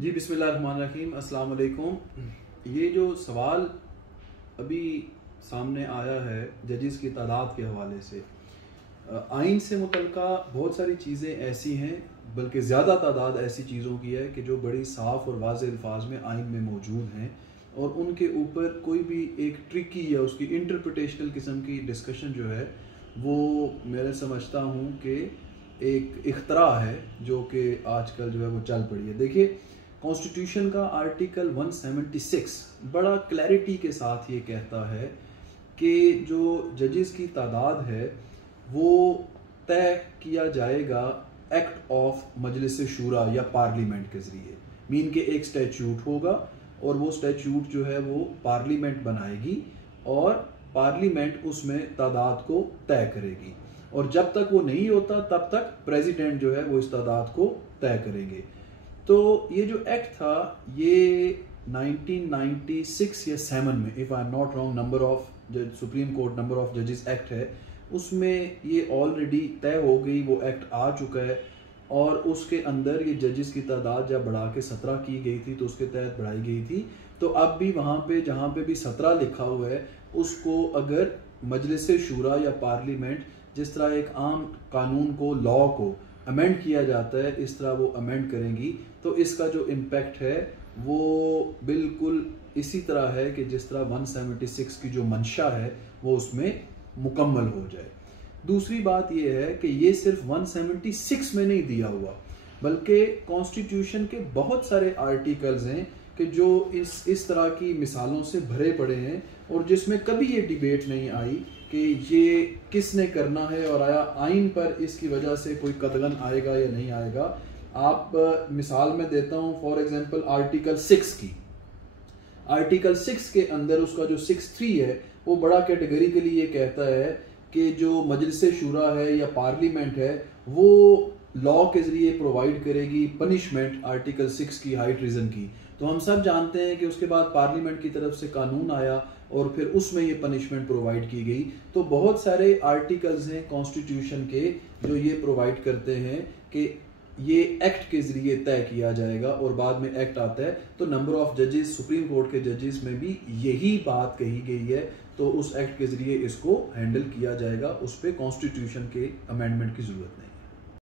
जी बिस्मिल्लाहिर्रहमानिर्रहीम, अस्सलाम वालेकुम। ये जो सवाल अभी सामने आया है जजेस की तादाद के हवाले से, आइन से मुतल्लिका बहुत सारी चीज़ें ऐसी हैं, बल्कि ज़्यादा तादाद ऐसी चीज़ों की है कि जो बड़ी साफ़ और वाज़ेह अल्फाज में आइन में मौजूद हैं और उनके ऊपर कोई भी एक ट्रिकी या उसकी इंटरप्रिटेशनल किस्म की डिस्कशन जो है वो मैं समझता हूँ कि एक इख्तरा है जो कि आजकल जो है वो चल पड़ी है। देखिए, कॉन्स्टिट्यूशन का आर्टिकल 176 बड़ा क्लैरिटी के साथ ये कहता है कि जो जजेस की तादाद है वो तय किया जाएगा एक्ट ऑफ मजलिस शूरा या पार्लियामेंट के ज़रिए। मीन के एक स्टैच्यूट होगा और वो स्टैच्यूट जो है वो पार्लियामेंट बनाएगी और पार्लियामेंट उसमें तादाद को तय करेगी, और जब तक वो नहीं होता तब तक प्रेसिडेंट जो है वो इस तादाद को तय करेंगे। तो ये जो एक्ट था ये 1996 या 7 में, if I am not wrong, number of supreme court number of जजेस एक्ट है, उसमें ये ऑलरेडी तय हो गई, वो एक्ट आ चुका है और उसके अंदर ये जजेस की तादाद जब बढ़ा के 17 की गई थी तो उसके तहत बढ़ाई गई थी। तो अब भी वहाँ पे जहाँ पे भी 17 लिखा हुआ है उसको अगर मजलिस शूरा या पार्लियामेंट जिस तरह एक आम कानून को, लॉ को अमेंड किया जाता है, इस तरह वो अमेंड करेंगी, तो इसका जो इम्पैक्ट है वो बिल्कुल इसी तरह है कि जिस तरह 176 की जो मंशा है वो उसमें मुकम्मल हो जाए। दूसरी बात यह है कि ये सिर्फ 176 में नहीं दिया हुआ, बल्कि कॉन्स्टिट्यूशन के बहुत सारे आर्टिकल्स हैं कि जो इस तरह की मिसालों से भरे पड़े हैं और जिसमें कभी ये डिबेट नहीं आई कि ये किसने करना है और आया आइन पर इसकी वजह से कोई कदगन आएगा या नहीं आएगा। आप मिसाल में देता हूँ, फॉर एग्जांपल आर्टिकल 6 की। आर्टिकल 6 के अंदर उसका जो 6(3) है वो बड़ा कैटेगरिकली ये कहता है कि जो मजलिस शूरा है या पार्लियामेंट है वो लॉ के जरिए प्रोवाइड करेगी पनिशमेंट आर्टिकल 6 की, हाई ट्रीजन की। तो हम सब जानते हैं कि उसके बाद पार्लियामेंट की तरफ से कानून आया और फिर उसमें ये पनिशमेंट प्रोवाइड की गई। तो बहुत सारे आर्टिकल्स हैं कॉन्स्टिट्यूशन के जो ये प्रोवाइड करते हैं कि ये एक्ट के जरिए तय किया जाएगा और बाद में एक्ट आता है। तो नंबर ऑफ जजेस, सुप्रीम कोर्ट के जजेस में भी यही बात कही गई है, तो उस एक्ट के जरिए इसको हैंडल किया जाएगा, उस पर कॉन्स्टिट्यूशन के अमेंडमेंट की जरूरत नहीं।